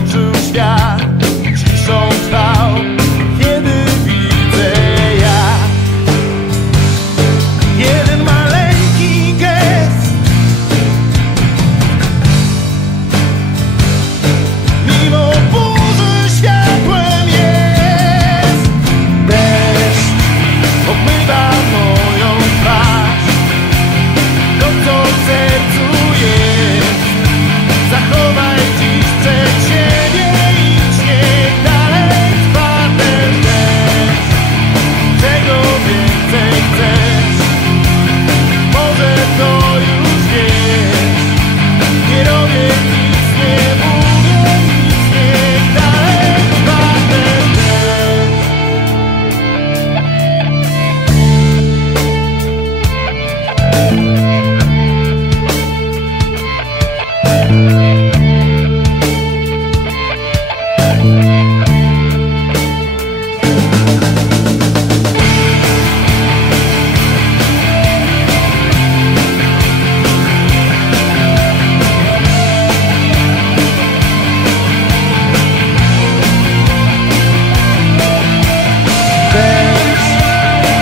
kończył świat, ciszą trwał, kiedy widzę ja jeden maleńki gest. Mimo burzy światłem jest. Deszcz obmywa moją twarz, to co w sercu jest. Zachowaj dziś przed siebie i śnieg dalej trwa ten deszcz. Czego więcej chcesz? Może to już wiesz. Nie robię nic, nie mówię nic, niech dalej trwa ten deszcz. Deszcz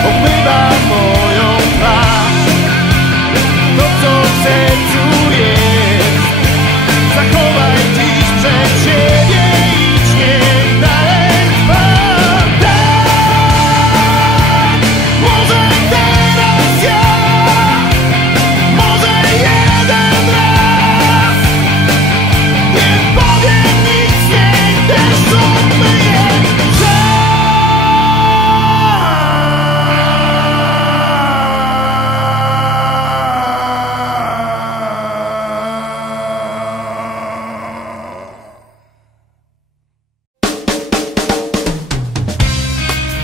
obmywa moją twarz, to co w sercu jest. Zachowaj dziś przed siebie i śnieg dalej trwa. Tak, może teraz ja, może jeden raz. Nie powiem nic, niech deszcz obmyje.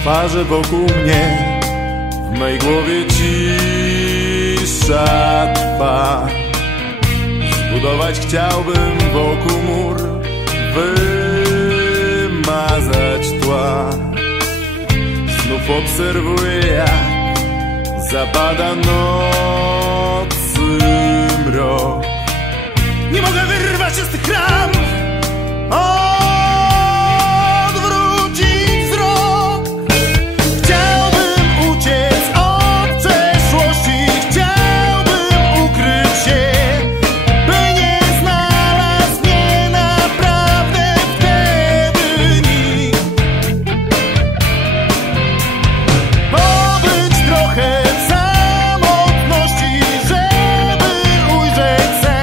Twarze wokół mnie, w mej głowie cisza trwa. Zbudować chciałbym wokół mur, wymazać tła. Znów obserwuję, jak zapada nocy mrok. Nie mogę wyrwać się z tych ram, odwrócić wzrok. Chciałbym uciec od przeszłości, chciałbym ukryć się, by nie znalazł mnie naprawdę wtedy nikt. Pobyć trochę w samotności, żeby ujrzeć sen.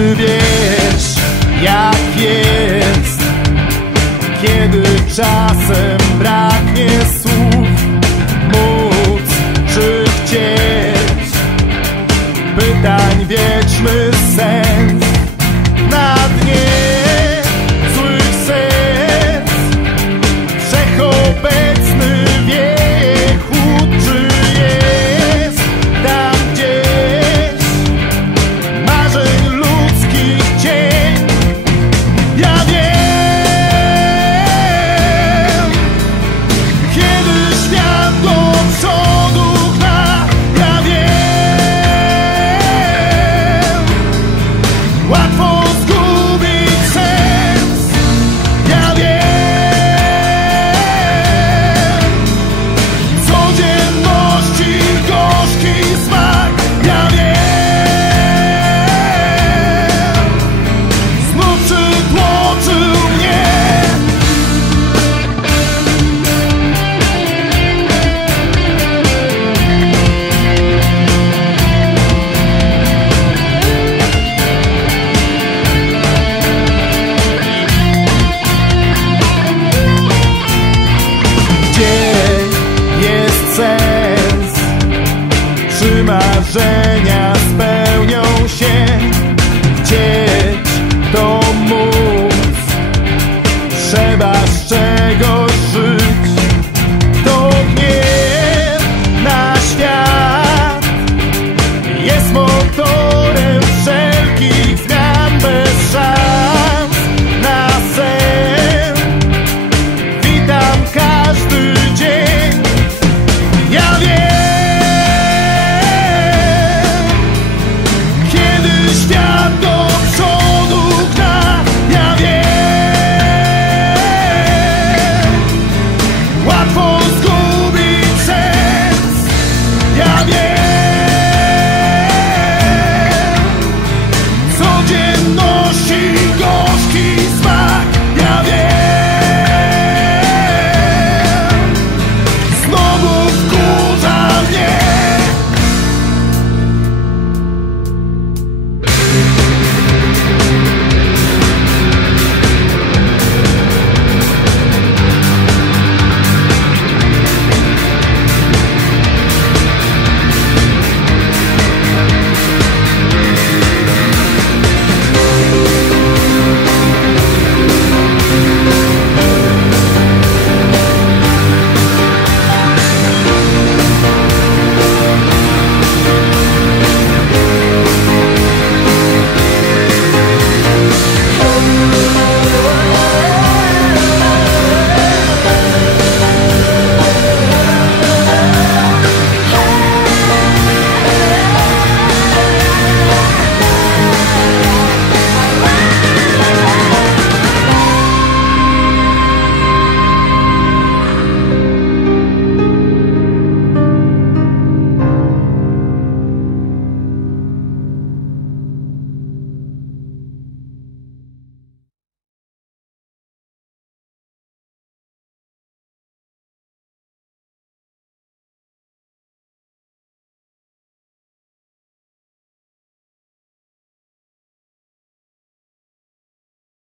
Czy wiesz, jak jest, kiedy czasem braknie słów? Móc czy chcieć, pytań wieczny sens. Na dnie złych serc wszechobecny wieje chłód. Czy jest tam gdzieś marzeń ludzkich cień? Ja wiem, kiedy świat do przodu gna. Ja wiem, łatwo zgubić sens. Ja wiem, codzienności gorzki smak. Ja wiem, znów przytłoczył mnie. Gdzie jest sens? Czy marzenia